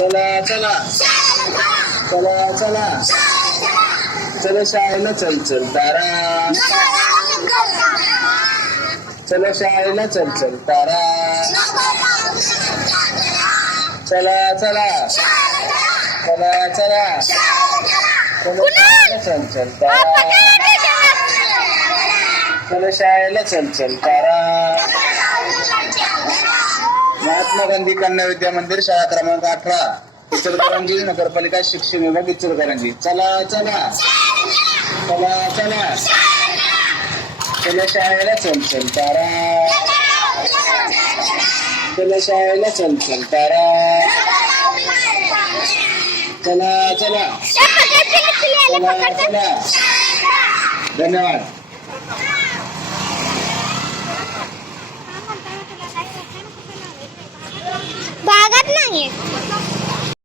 चला चला चला चला चला शाळेला चल चल तारा चला शाळेला चल चल तारा चला चला चला चला चला चल चल तारा चला शाळेला चल चल तारा महात्मा गांधी कन्या विद्या मंदिर शाळा क्रमांक 18 इचलकरंजी नगरपालिका शिक्षण विभाग इचलकरंजी चला चला चला चला चला शाळेला चल चल तारा चला शाळेला चल चल तारा चला चला चला चला धन्यवाद. भागत नाहीये.